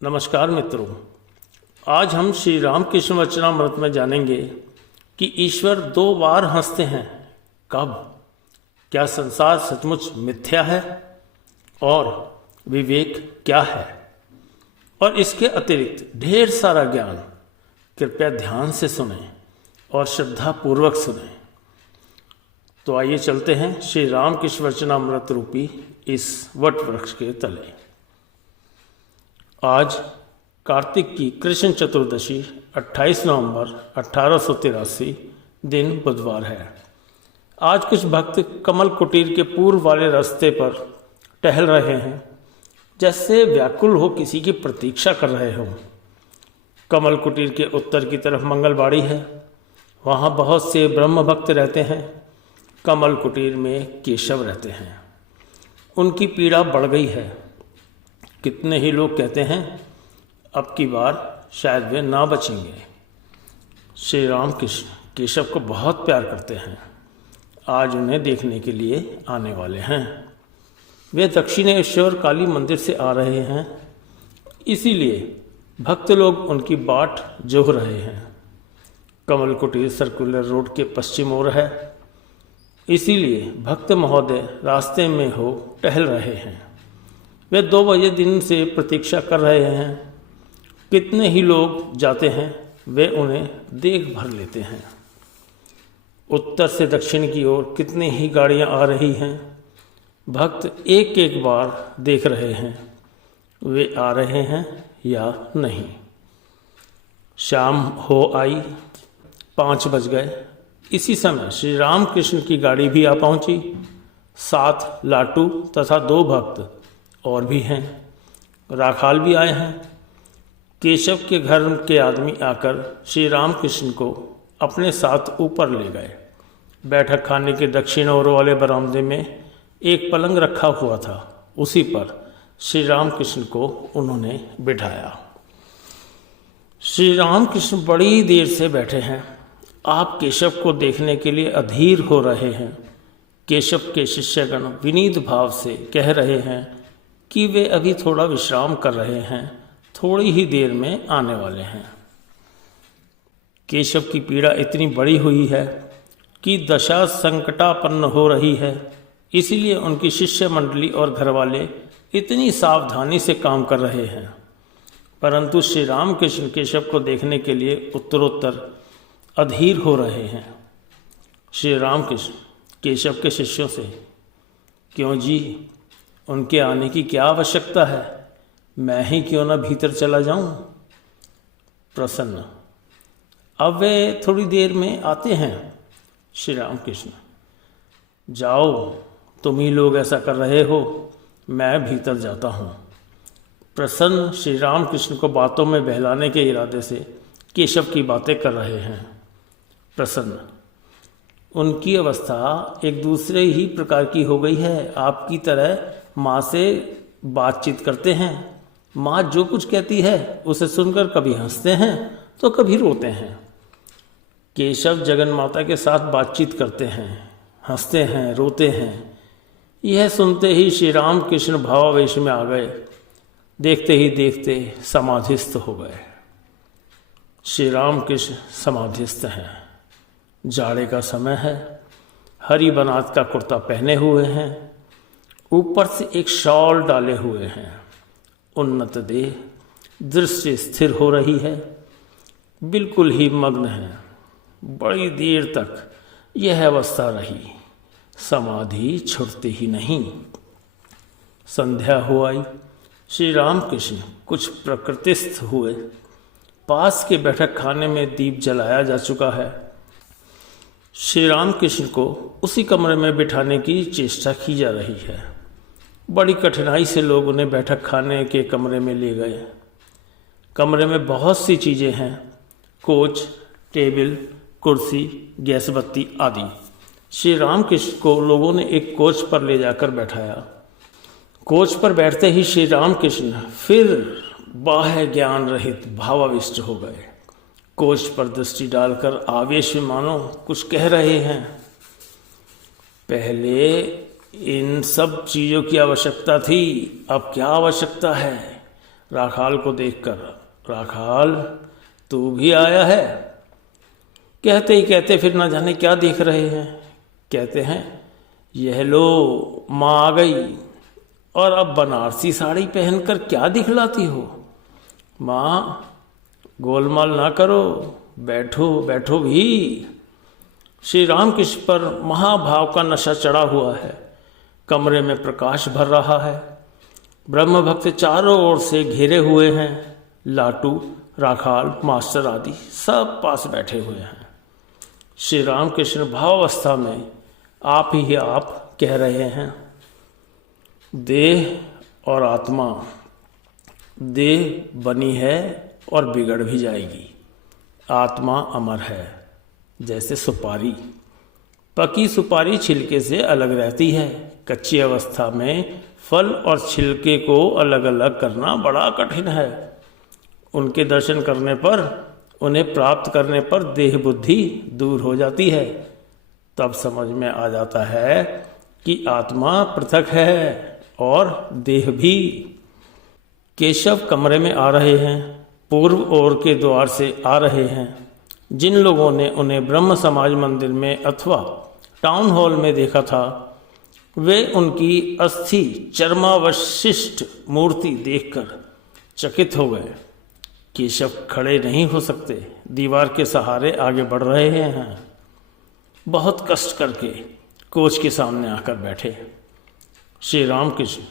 नमस्कार मित्रों। आज हम श्री रामकृष्ण वचनामृत में जानेंगे कि ईश्वर दो बार हंसते हैं। कब? क्या संसार सचमुच मिथ्या है और विवेक क्या है? और इसके अतिरिक्त ढेर सारा ज्ञान। कृपया ध्यान से सुनें और श्रद्धा पूर्वक सुनें। तो आइए चलते हैं श्री रामकृष्ण वचनामृत रूपी इस वट वृक्ष के तले। आज कार्तिक की कृष्ण चतुर्दशी 28 नवंबर 1883 दिन बुधवार है। आज कुछ भक्त कमल कुटीर के पूर्व वाले रास्ते पर टहल रहे हैं, जैसे व्याकुल हो किसी की प्रतीक्षा कर रहे हो। कमल कुटीर के उत्तर की तरफ मंगलबाड़ी है। वहाँ बहुत से ब्रह्म भक्त रहते हैं। कमल कुटीर में केशव रहते हैं। उनकी पीड़ा बढ़ गई है। कितने ही लोग कहते हैं अब की बार शायद वे ना बचेंगे। श्री रामकृष्ण केशव को बहुत प्यार करते हैं। आज उन्हें देखने के लिए आने वाले हैं। वे दक्षिणेश्वर काली मंदिर से आ रहे हैं, इसीलिए भक्त लोग उनकी बाट जोह रहे हैं। कमल कुटीर सर्कुलर रोड के पश्चिम ओर है, इसीलिए भक्त महोदय रास्ते में हो टहल रहे हैं। वे 2 बजे दिन से प्रतीक्षा कर रहे हैं। कितने ही लोग जाते हैं, वे उन्हें देख भर लेते हैं। उत्तर से दक्षिण की ओर कितनी ही गाड़ियां आ रही हैं। भक्त एक एक बार देख रहे हैं वे आ रहे हैं या नहीं। शाम हो आई, 5 बज गए। इसी समय श्री रामकृष्ण की गाड़ी भी आ पहुंची। 7 लाटू तथा 2 भक्त और भी हैं। राखाल भी आए हैं। केशव के घर के आदमी आकर श्री रामकृष्ण को अपने साथ ऊपर ले गए। बैठक खाने के दक्षिण ओर वाले बरामदे में एक पलंग रखा हुआ था। उसी पर श्री रामकृष्ण को उन्होंने बिठाया। श्री रामकृष्ण बड़ी देर से बैठे हैं। आप केशव को देखने के लिए अधीर हो रहे हैं। केशव के शिष्यगण विनीत भाव से कह रहे हैं कि वे अभी थोड़ा विश्राम कर रहे हैं, थोड़ी ही देर में आने वाले हैं। केशव की पीड़ा इतनी बड़ी हुई है कि दशा संकटापन्न हो रही है, इसलिए उनकी शिष्य मंडली और घरवाले इतनी सावधानी से काम कर रहे हैं। परंतु श्री रामकृष्ण केशव को देखने के लिए उत्तरोत्तर अधीर हो रहे हैं। श्री रामकृष्ण केशव के शिष्यों से, क्यों जी, उनके आने की क्या आवश्यकता है? मैं ही क्यों ना भीतर चला जाऊं? प्रसन्न, अब वे थोड़ी देर में आते हैं। श्री रामकृष्ण, जाओ, तुम ही लोग ऐसा कर रहे हो, मैं भीतर जाता हूं। प्रसन्न श्री रामकृष्ण को बातों में बहलाने के इरादे से केशव की बातें कर रहे हैं। प्रसन्न, उनकी अवस्था एक दूसरे ही प्रकार की हो गई है। आपकी तरह माँ से बातचीत करते हैं। माँ जो कुछ कहती है उसे सुनकर कभी हंसते हैं तो कभी रोते हैं। केशव जगन माता के साथ बातचीत करते हैं, हंसते हैं, रोते हैं। यह सुनते ही श्री रामकृष्ण भावावेश में आ गए। देखते ही देखते समाधिस्थ हो गए। श्री रामकृष्ण समाधिस्थ हैं। जाड़े का समय है। हरी बनात का कुर्ता पहने हुए हैं, ऊपर से एक शॉल डाले हुए हैं। उन्नत देह, दृष्टि स्थिर हो रही है, बिल्कुल ही मग्न है। बड़ी देर तक यह अवस्था रही, समाधि छूटती ही नहीं। संध्या हो आई। श्री रामकृष्ण कुछ प्रकृतिस्थ हुए। पास के बैठक खाने में दीप जलाया जा चुका है। श्री रामकृष्ण को उसी कमरे में बिठाने की चेष्टा की जा रही है। बड़ी कठिनाई से लोग उन्हें बैठक खाने के कमरे में ले गए। कमरे में बहुत सी चीज़ें हैं, कोच, टेबल, कुर्सी, गैस बत्ती आदि। श्री रामकृष्ण को लोगों ने एक कोच पर ले जाकर बैठाया। कोच पर बैठते ही श्री रामकृष्ण फिर बाह्य ज्ञान रहित भावाविष्ट हो गए। कोच पर दृष्टि डालकर आवेश में मानो कुछ कह रहे हैं। पहले इन सब चीज़ों की आवश्यकता थी, अब क्या आवश्यकता है? राखाल को देखकर, राखाल तू भी आया है? कहते ही कहते फिर ना जाने क्या देख रहे हैं। कहते हैं, यह लो माँ आ गई, और अब बनारसी साड़ी पहनकर क्या दिखलाती हो? माँ गोलमाल ना करो, बैठो बैठो भी। श्री रामकृष्ण पर महाभाव का नशा चढ़ा हुआ है। कमरे में प्रकाश भर रहा है। ब्रह्म भक्त चारों ओर से घेरे हुए हैं। लाटू, राखाल, मास्टर आदि सब पास बैठे हुए हैं। श्री रामकृष्ण भावावस्था में आप ही आप कह रहे हैं, देह और आत्मा, देह बनी है और बिगड़ भी जाएगी, आत्मा अमर है। जैसे सुपारी, पकी सुपारी छिलके से अलग रहती है। कच्ची अवस्था में फल और छिलके को अलग अलग करना बड़ा कठिन है। उनके दर्शन करने पर, उन्हें प्राप्त करने पर देह बुद्धि दूर हो जाती है। तब समझ में आ जाता है कि आत्मा पृथक है और देह भी। केशव कमरे में आ रहे हैं, पूर्व ओर के द्वार से आ रहे हैं। जिन लोगों ने उन्हें ब्रह्म समाज मंदिर में अथवा टाउन हॉल में देखा था, वे उनकी अस्थि चर्मावशिष्ट मूर्ति देखकर चकित हो गए। केशव खड़े नहीं हो सकते, दीवार के सहारे आगे बढ़ रहे हैं। बहुत कष्ट करके कोच के सामने आकर बैठे। श्री रामकृष्ण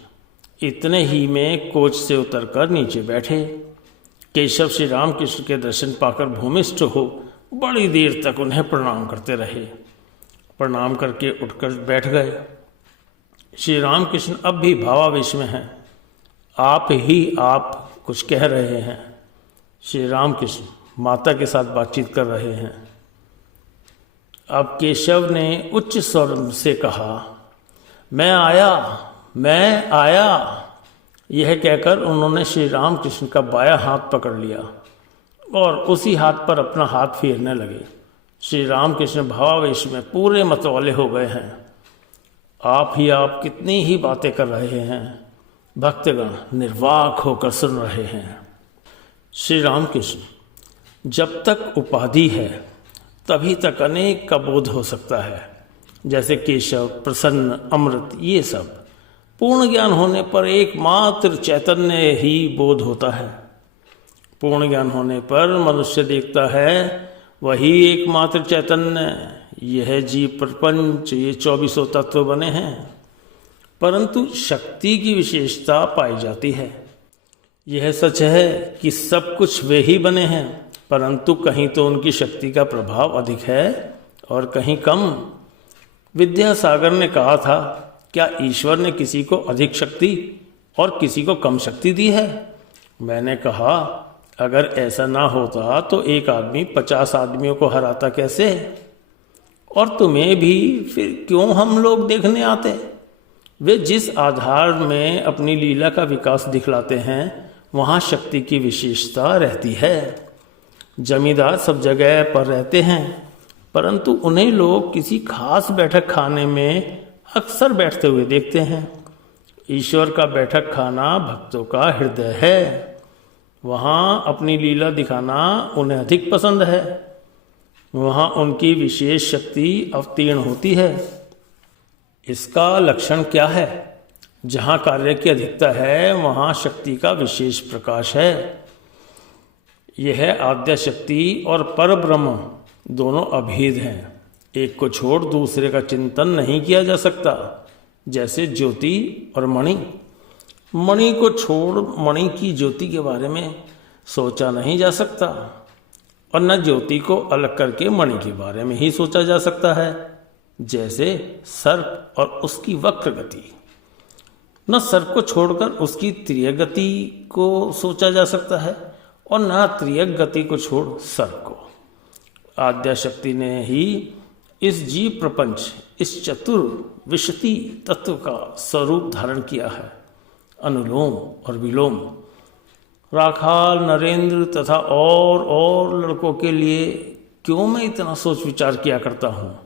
इतने ही में कोच से उतरकर नीचे बैठे। केशव श्री रामकृष्ण के दर्शन पाकर भूमिष्ठ हो बड़ी देर तक उन्हें प्रणाम करते रहे। प्रणाम करके उठकर बैठ गए। श्री रामकृष्ण अब भी भावावेश में हैं। आप ही आप कुछ कह रहे हैं। श्री रामकृष्ण माता के साथ बातचीत कर रहे हैं। अब केशव ने उच्च स्वर से कहा, मैं आया, मैं आया। यह कहकर उन्होंने श्री रामकृष्ण का बायां हाथ पकड़ लिया और उसी हाथ पर अपना हाथ फेरने लगे। श्री रामकृष्ण भावावेश में पूरे मतवाले हो गए हैं। आप ही आप कितनी ही बातें कर रहे हैं। भक्तगण निर्वाक होकर सुन रहे हैं। श्री रामकृष्ण, जब तक उपाधि है तभी तक अनेक का बोध हो सकता है, जैसे केशव, प्रसन्न, अमृत, ये सब। पूर्ण ज्ञान होने पर एकमात्र चैतन्य ही बोध होता है। पूर्ण ज्ञान होने पर मनुष्य देखता है वही एकमात्र चैतन्य। यह जीव प्रपंच, ये 24 तत्व बने हैं, परंतु शक्ति की विशेषता पाई जाती है। यह सच है कि सब कुछ वे ही बने हैं, परंतु कहीं तो उनकी शक्ति का प्रभाव अधिक है और कहीं कम। विद्यासागर ने कहा था, क्या ईश्वर ने किसी को अधिक शक्ति और किसी को कम शक्ति दी है? मैंने कहा, अगर ऐसा ना होता तो एक आदमी 50 आदमियों को हराता कैसे? और तुम्हें भी फिर क्यों हम लोग देखने आते? वे जिस आधार में अपनी लीला का विकास दिखलाते हैं, वहाँ शक्ति की विशेषता रहती है। जमींदार सब जगह पर रहते हैं, परंतु उन्हें लोग किसी खास बैठक खाने में अक्सर बैठते हुए देखते हैं। ईश्वर का बैठक खाना भक्तों का हृदय है। वहाँ अपनी लीला दिखाना उन्हें अधिक पसंद है। वहाँ उनकी विशेष शक्ति अवतीर्ण होती है। इसका लक्षण क्या है? जहाँ कार्य की अधिकता है वहाँ शक्ति का विशेष प्रकाश है। यह आद्या शक्ति और परब्रह्म दोनों अभेद हैं। एक को छोड़ दूसरे का चिंतन नहीं किया जा सकता। जैसे ज्योति और मणि, मणि को छोड़ मणि की ज्योति के बारे में सोचा नहीं जा सकता, और न ज्योति को अलग करके मणि के बारे में ही सोचा जा सकता है। जैसे सर्प और उसकी वक्र गति, न सर्प को छोड़कर उसकी त्रियक गति को सोचा जा सकता है और न त्रियक गति को छोड़ सर्प को। आद्या शक्ति ने ही इस जीव प्रपंच, इस चतुर विशति तत्व का स्वरूप धारण किया है। अनुलोम और विलोम, राखाल, नरेंद्र तथा और लड़कों के लिए क्यों मैं इतना सोच विचार किया करता हूँ।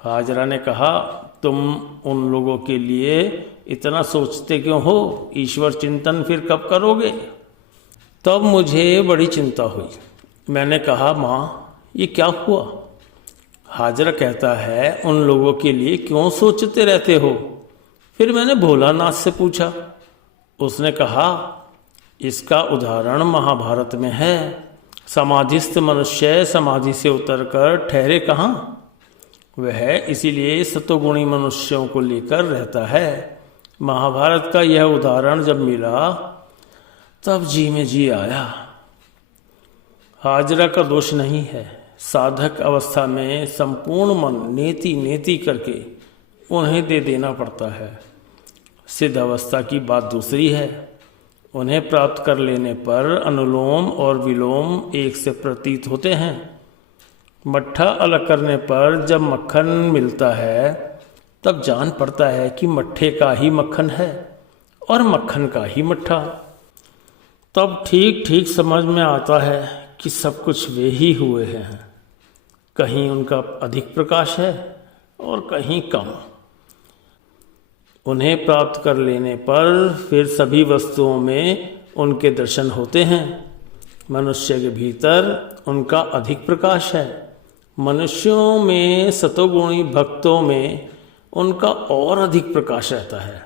हाजरा ने कहा, तुम उन लोगों के लिए इतना सोचते क्यों हो? ईश्वर चिंतन फिर कब करोगे? तब मुझे बड़ी चिंता हुई। मैंने कहा, माँ ये क्या हुआ? हाजरा कहता है, उन लोगों के लिए क्यों सोचते रहते हो? फिर मैंने भोलानाथ से पूछा। उसने कहा, इसका उदाहरण महाभारत में है। समाधिस्थ मनुष्य समाधि से उतरकर ठहरे कहाँ? वह इसीलिए सतोगुणी मनुष्यों को लेकर रहता है। महाभारत का यह उदाहरण जब मिला तब जी में जी आया। हाजरा का दोष नहीं है। साधक अवस्था में संपूर्ण मन नेति नेति करके उन्हें दे देना पड़ता है। सिद्ध अवस्था की बात दूसरी है। उन्हें प्राप्त कर लेने पर अनुलोम और विलोम एक से प्रतीत होते हैं। मट्ठा अलग करने पर जब मक्खन मिलता है तब जान पड़ता है कि मट्ठे का ही मक्खन है और मक्खन का ही मट्ठा। तब ठीक ठीक समझ में आता है कि सब कुछ वे ही हुए हैं। कहीं उनका अधिक प्रकाश है और कहीं कम। उन्हें प्राप्त कर लेने पर फिर सभी वस्तुओं में उनके दर्शन होते हैं। मनुष्य के भीतर उनका अधिक प्रकाश है। मनुष्यों में सतोगुणी भक्तों में उनका और अधिक प्रकाश रहता है,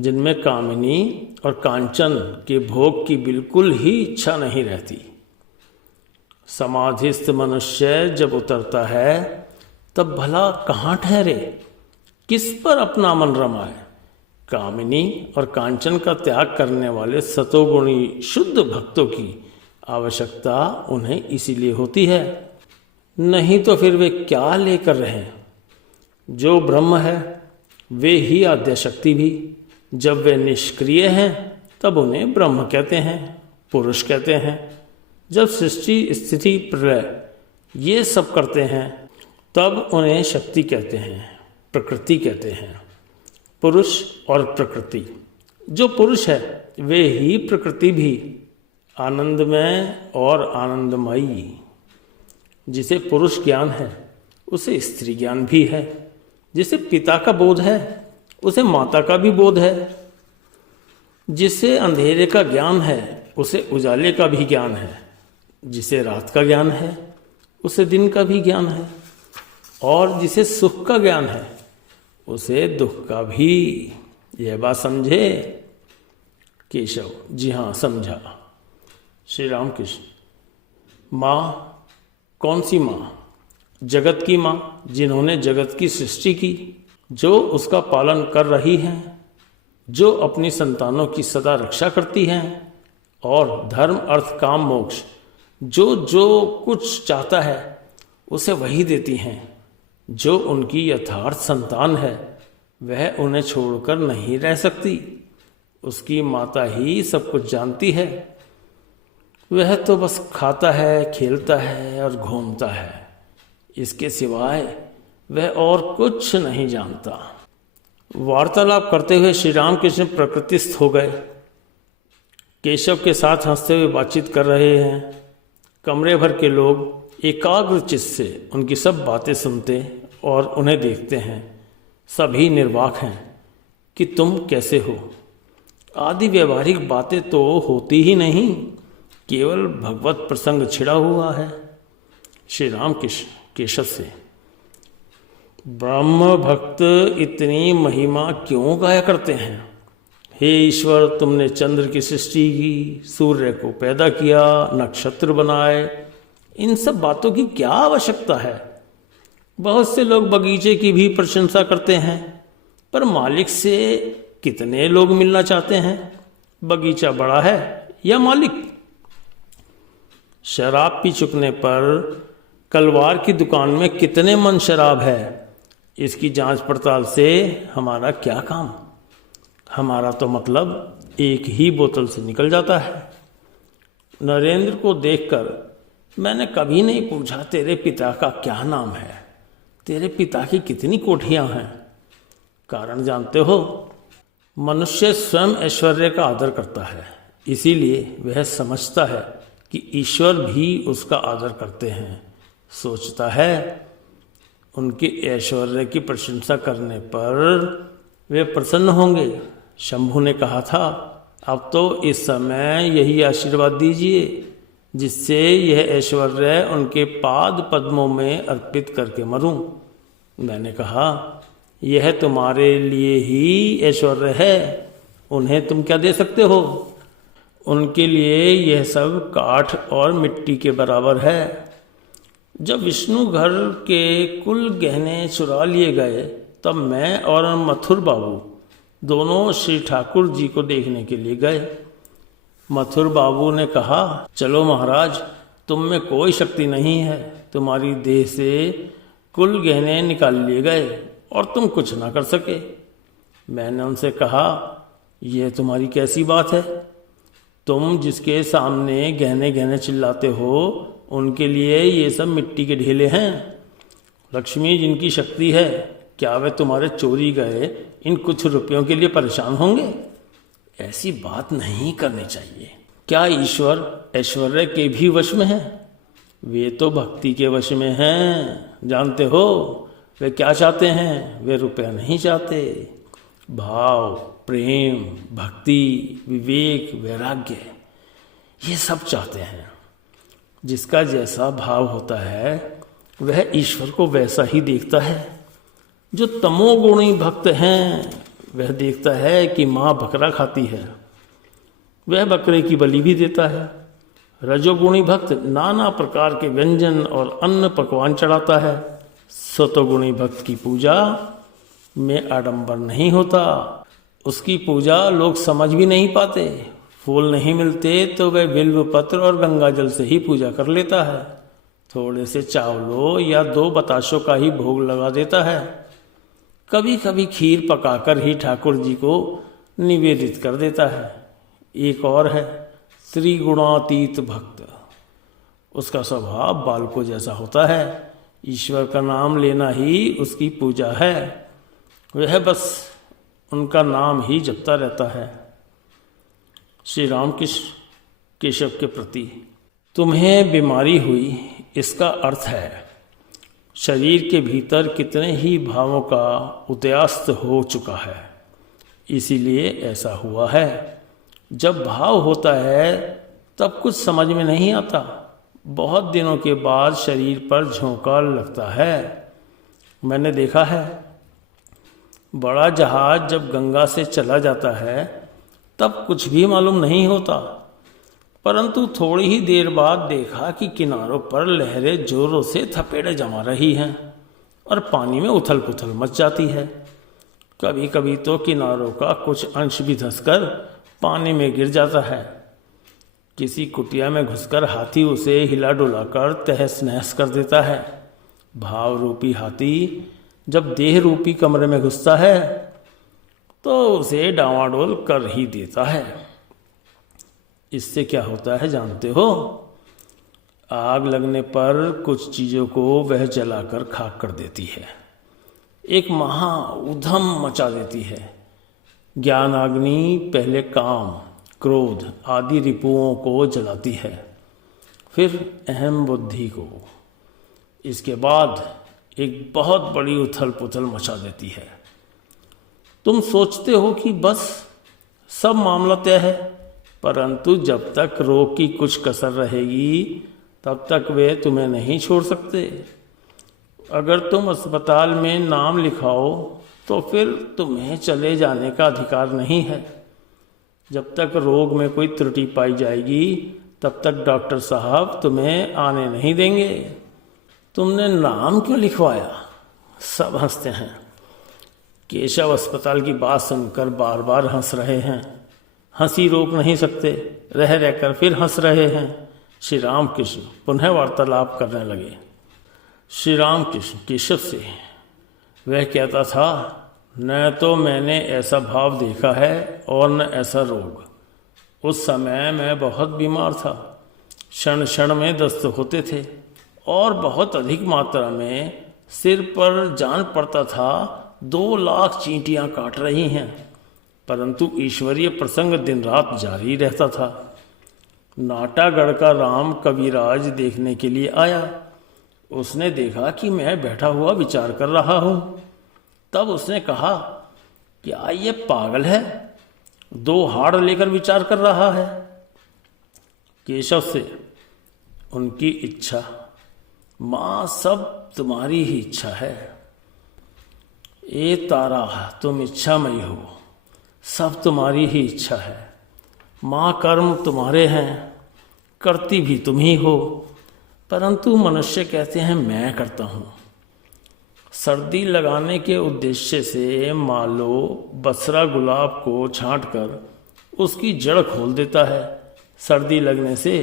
जिनमें कामिनी और कांचन के भोग की बिल्कुल ही इच्छा नहीं रहती। समाधिस्थ मनुष्य जब उतरता है तब भला कहाँ ठहरे, किस पर अपना मन रमाए? कामिनी और कांचन का त्याग करने वाले सतोगुणी शुद्ध भक्तों की आवश्यकता उन्हें इसीलिए होती है, नहीं तो फिर वे क्या लेकर रहें? जो ब्रह्म है वे ही आद्य शक्ति भी। जब वे निष्क्रिय हैं तब उन्हें ब्रह्म कहते हैं, पुरुष कहते हैं। जब सृष्टि स्थिति प्रलय ये सब करते हैं तब उन्हें शक्ति कहते हैं, प्रकृति कहते हैं। पुरुष और प्रकृति। जो पुरुष है वे ही प्रकृति भी, आनंदमय और आनंदमयी। जिसे पुरुष ज्ञान है उसे स्त्री ज्ञान भी है। जिसे पिता का बोध है उसे माता का भी बोध है। जिसे अंधेरे का ज्ञान है उसे उजाले का भी ज्ञान है। जिसे रात का ज्ञान है उसे दिन का भी ज्ञान है। और जिसे सुख का ज्ञान है उसे दुख का भी। यह बात समझे केशव? जी हाँ, समझा। श्री राम कृष्ण। माँ? कौन सी माँ? जगत की माँ, जिन्होंने जगत की सृष्टि की, जो उसका पालन कर रही हैं, जो अपनी संतानों की सदा रक्षा करती हैं और धर्म अर्थ काम मोक्ष जो जो कुछ चाहता है उसे वही देती हैं। जो उनकी यथार्थ संतान है वह उन्हें छोड़कर नहीं रह सकती। उसकी माता ही सब कुछ जानती है। वह तो बस खाता है, खेलता है और घूमता है। इसके सिवाय वह और कुछ नहीं जानता। वार्तालाप करते हुए श्री रामकृष्ण प्रकृतिस्थ हो गए। केशव के साथ हंसते हुए बातचीत कर रहे हैं। कमरे भर के लोग एकाग्र चित्त से उनकी सब बातें सुनते और उन्हें देखते हैं। सभी निर्वाक हैं कि तुम कैसे हो। आदि व्यवहारिक बातें तो होती ही नहीं, केवल भगवत प्रसंग छिड़ा हुआ है। श्री राम केशव से, ब्रह्म भक्त इतनी महिमा क्यों गाया करते हैं? हे ईश्वर, तुमने चंद्र की सृष्टि की, सूर्य को पैदा किया, नक्षत्र बनाए, इन सब बातों की क्या आवश्यकता है? बहुत से लोग बगीचे की भी प्रशंसा करते हैं, पर मालिक से कितने लोग मिलना चाहते हैं? बगीचा बड़ा है या मालिक? शराब पी चुकने पर कलवार की दुकान में कितने मन शराब है, इसकी जांच पड़ताल से हमारा क्या काम? हमारा तो मतलब एक ही बोतल से निकल जाता है। नरेंद्र को देखकर मैंने कभी नहीं पूछा तेरे पिता का क्या नाम है, तेरे पिता की कितनी कोठियां हैं। कारण जानते हो? मनुष्य स्वयं ऐश्वर्य का आदर करता है, इसीलिए वह समझता है कि ईश्वर भी उसका आदर करते हैं। सोचता है उनके ऐश्वर्य की प्रशंसा करने पर वे प्रसन्न होंगे। शंभु ने कहा था, अब तो इस समय यही आशीर्वाद दीजिए जिससे यह ऐश्वर्य उनके पाद पद्मों में अर्पित करके मरूं। मैंने कहा, यह तुम्हारे लिए ही ऐश्वर्य है, उन्हें तुम क्या दे सकते हो? उनके लिए यह सब काठ और मिट्टी के बराबर है। जब विष्णु घर के कुल गहने चुरा लिए गए तब मैं और मथुर बाबू दोनों श्री ठाकुर जी को देखने के लिए गए। मथुर बाबू ने कहा, चलो महाराज, तुम में कोई शक्ति नहीं है, तुम्हारी देह से कुल गहने निकाल लिए गए और तुम कुछ ना कर सके। मैंने उनसे कहा, यह तुम्हारी कैसी बात है? तुम जिसके सामने गहने गहने चिल्लाते हो उनके लिए ये सब मिट्टी के ढेले हैं। लक्ष्मी जिनकी शक्ति है, क्या वे तुम्हारे चोरी गए इन कुछ रुपयों के लिए परेशान होंगे? ऐसी बात नहीं करनी चाहिए। क्या ईश्वर ऐश्वर्य के भी वश में है? वे तो भक्ति के वश में हैं। जानते हो वे क्या चाहते हैं? वे रुपया नहीं चाहते, भाव, प्रेम, भक्ति, विवेक, वैराग्य, ये सब चाहते हैं। जिसका जैसा भाव होता है वह ईश्वर को वैसा ही देखता है। जो तमोगुणी भक्त हैं वह देखता है कि माँ बकरा खाती है, वह बकरे की बलि भी देता है। रजोगुणी भक्त नाना प्रकार के व्यंजन और अन्न पकवान चढ़ाता है। सतोगुणी भक्त की पूजा में आडंबर नहीं होता, उसकी पूजा लोग समझ भी नहीं पाते। फूल नहीं मिलते तो वह बिल्व पत्र और गंगा जल से ही पूजा कर लेता है। थोड़े से चावलों या 2 बताशों का ही भोग लगा देता है। कभी कभी खीर पकाकर ही ठाकुर जी को निवेदित कर देता है। एक और है त्रिगुणातीत भक्त, उसका स्वभाव बालकों जैसा होता है। ईश्वर का नाम लेना ही उसकी पूजा है, वह बस उनका नाम ही जपता रहता है। श्री रामकृष्ण केशव के प्रति, तुम्हें बीमारी हुई इसका अर्थ है शरीर के भीतर कितने ही भावों का उदयास्त हो चुका है, इसीलिए ऐसा हुआ है। जब भाव होता है तब कुछ समझ में नहीं आता, बहुत दिनों के बाद शरीर पर झोंका लगता है। मैंने देखा है, बड़ा जहाज जब गंगा से चला जाता है तब कुछ भी मालूम नहीं होता, परंतु थोड़ी ही देर बाद देखा कि किनारों पर लहरें जोरों से थपेड़े जमा रही हैं और पानी में उथल पुथल मच जाती है। कभी कभी तो किनारों का कुछ अंश भी धंसकर पानी में गिर जाता है। किसी कुटिया में घुसकर हाथी उसे हिला डुला कर तहस नहस कर देता है। भाव रूपी हाथी जब देह रूपी कमरे में घुसता है तो उसे डांवाडोल कर ही देता है। इससे क्या होता है जानते हो? आग लगने पर कुछ चीज़ों को वह जलाकर खाक कर देती है, एक महा उधम मचा देती है। ज्ञान अग्नि पहले काम, क्रोध आदि रिपुओं को जलाती है, फिर अहम बुद्धि को, इसके बाद एक बहुत बड़ी उथल पुथल मचा देती है। तुम सोचते हो कि बस सब मामला तय है, परंतु जब तक रोग की कुछ कसर रहेगी तब तक वे तुम्हें नहीं छोड़ सकते। अगर तुम अस्पताल में नाम लिखाओ तो फिर तुम्हें चले जाने का अधिकार नहीं है। जब तक रोग में कोई त्रुटि पाई जाएगी तब तक डॉक्टर साहब तुम्हें आने नहीं देंगे। तुमने नाम क्यों लिखवाया? सब हंसते हैं। केशव अस्पताल की बात सुनकर बार बार हंस रहे हैं। हंसी रोक नहीं सकते, रह रहकर फिर हंस रहे हैं। श्री रामकृष्ण पुनः वार्तालाप करने लगे। श्री रामकृष्ण केशव से, वह कहता था, न तो मैंने ऐसा भाव देखा है और न ऐसा रोग। उस समय मैं बहुत बीमार था, क्षण क्षण में दस्त होते थे और बहुत अधिक मात्रा में सिर पर जान पड़ता था 2 लाख चींटियां काट रही हैं, परंतु ईश्वरीय प्रसंग दिन रात जारी रहता था। नाटागढ़ का राम कविराज देखने के लिए आया। उसने देखा कि मैं बैठा हुआ विचार कर रहा हूँ। तब उसने कहा, क्या ये पागल है, 2 हाड़ लेकर विचार कर रहा है। केशव से उनकी इच्छा, माँ सब तुम्हारी ही इच्छा है। ए तारा, तुम इच्छामयी हो, सब तुम्हारी ही इच्छा है। माँ कर्म तुम्हारे हैं, करती भी तुम ही हो, परंतु मनुष्य कहते हैं मैं करता हूँ। सर्दी लगाने के उद्देश्य से मालो बसरा गुलाब को छांटकर उसकी जड़ खोल देता है। सर्दी लगने से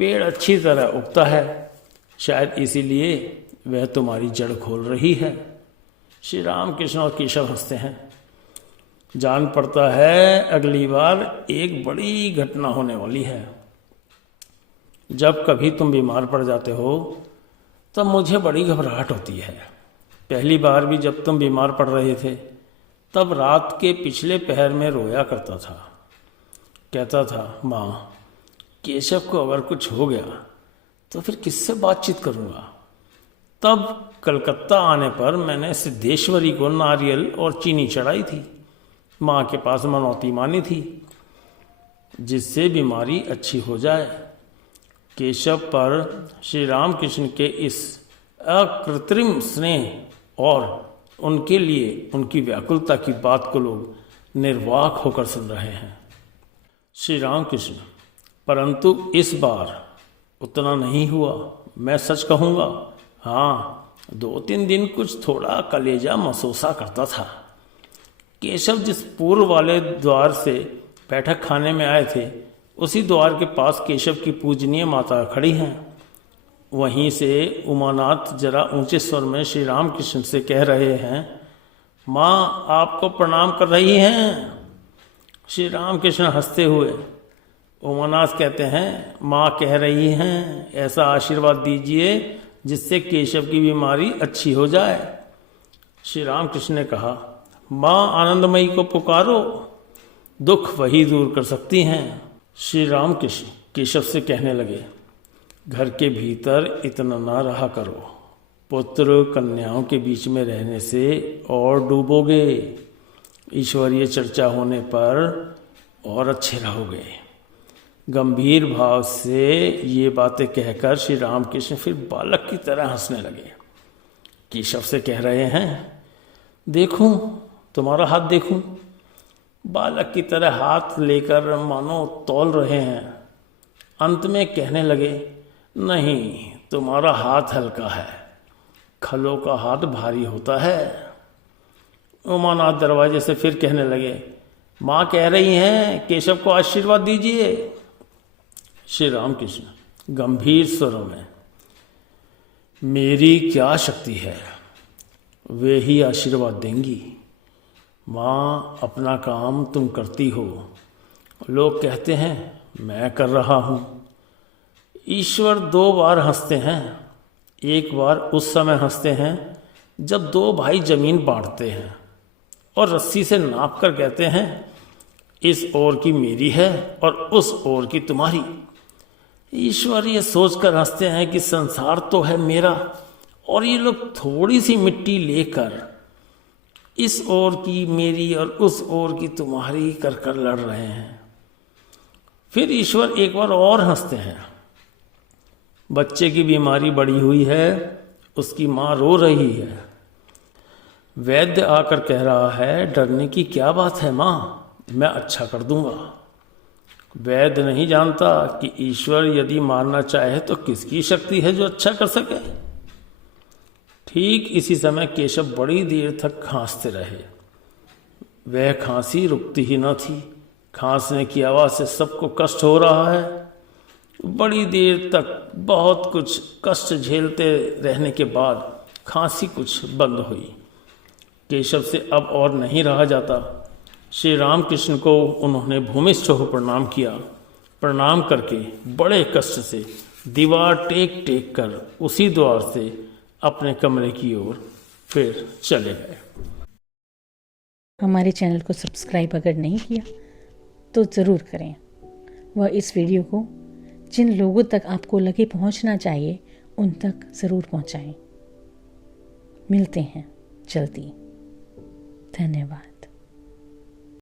पेड़ अच्छी तरह उगता है, शायद इसीलिए वह तुम्हारी जड़ खोल रही है। श्री राम कृष्ण और केशव हंसते हैं। जान पड़ता है अगली बार एक बड़ी घटना होने वाली है। जब कभी तुम बीमार पड़ जाते हो तब मुझे बड़ी घबराहट होती है। पहली बार भी जब तुम बीमार पड़ रहे थे तब रात के पिछले पहर में रोया करता था। कहता था, माँ केशव को अगर कुछ हो गया तो फिर किससे बातचीत करूँगा। तब कलकत्ता आने पर मैंने सिद्धेश्वरी को नारियल और चीनी चढ़ाई थी। माँ के पास मनौती मानी थी जिससे बीमारी अच्छी हो जाए। केशव पर श्री रामकृष्ण के इस अकृत्रिम स्नेह और उनके लिए उनकी व्याकुलता की बात को लोग निर्वाक होकर सुन रहे हैं। श्री रामकृष्ण, परंतु इस बार उतना नहीं हुआ। मैं सच कहूँगा, हाँ 2-3 दिन कुछ थोड़ा कलेजा महसूसा करता था। केशव जिस पूर्व वाले द्वार से बैठक खाने में आए थे उसी द्वार के पास केशव की पूजनीय माता खड़ी हैं। वहीं से उमानाथ जरा ऊंचे स्वर में श्री रामकृष्ण से कह रहे हैं, माँ आपको प्रणाम कर रही हैं। श्री रामकृष्ण हंसते हुए, उमानाथ कहते हैं, माँ कह रही हैं ऐसा आशीर्वाद दीजिए जिससे केशव की बीमारी अच्छी हो जाए। श्री रामकृष्ण ने कहा, माँ आनंदमयी को पुकारो, दुख वही दूर कर सकती हैं। श्री रामकृष्ण केशव से कहने लगे, घर के भीतर इतना ना रहा करो, पुत्र कन्याओं के बीच में रहने से और डूबोगे। ईश्वरीय चर्चा होने पर और अच्छे रहोगे। गंभीर भाव से ये बातें कहकर श्री रामकृष्ण फिर बालक की तरह हंसने लगे। केशव से कह रहे हैं, देखूं तुम्हारा हाथ देखूं। बालक की तरह हाथ लेकर मानो तौल रहे हैं। अंत में कहने लगे, नहीं तुम्हारा हाथ हल्का है, खलों का हाथ भारी होता है। उमानाथ दरवाजे से फिर कहने लगे, माँ कह रही हैं केशव को आशीर्वाद दीजिए। श्री रामकृष्ण गंभीर स्वरों में, मेरी क्या शक्ति है, वे ही आशीर्वाद देंगी। माँ अपना काम तुम करती हो, लोग कहते हैं मैं कर रहा हूँ। ईश्वर 2 बार हंसते हैं। एक बार उस समय हंसते हैं जब 2 भाई जमीन बांटते हैं और रस्सी से नाप कर कहते हैं इस ओर की मेरी है और उस ओर की तुम्हारी। ईश्वर ये सोचकर हंसते हैं कि संसार तो है मेरा और ये लोग थोड़ी सी मिट्टी लेकर इस ओर की मेरी और उस ओर की तुम्हारी कर कर लड़ रहे हैं। फिर ईश्वर एक बार और हंसते हैं। बच्चे की बीमारी बढ़ी हुई है, उसकी माँ रो रही है। वैद्य आकर कह रहा है, डरने की क्या बात है माँ, मैं अच्छा कर दूंगा। वैद्य नहीं जानता कि ईश्वर यदि मारना चाहे तो किसकी शक्ति है जो अच्छा कर सके। ठीक इसी समय केशव बड़ी देर तक खांसते रहे। वह खांसी रुकती ही न थी। खांसने की आवाज़ से सबको कष्ट हो रहा है। बड़ी देर तक बहुत कुछ कष्ट झेलते रहने के बाद खांसी कुछ बंद हुई। केशव से अब और नहीं रहा जाता। श्री रामकृष्ण को उन्होंने भूमिष्ठ हो प्रणाम किया। प्रणाम करके बड़े कष्ट से दीवार टेक टेक कर उसी द्वार से अपने कमरे की ओर फिर चले गए। हमारे चैनल को सब्सक्राइब अगर नहीं किया तो ज़रूर करें। वह इस वीडियो को जिन लोगों तक आपको लगे पहुंचना चाहिए उन तक ज़रूर पहुंचाएं। मिलते हैं जल्दी। धन्यवाद।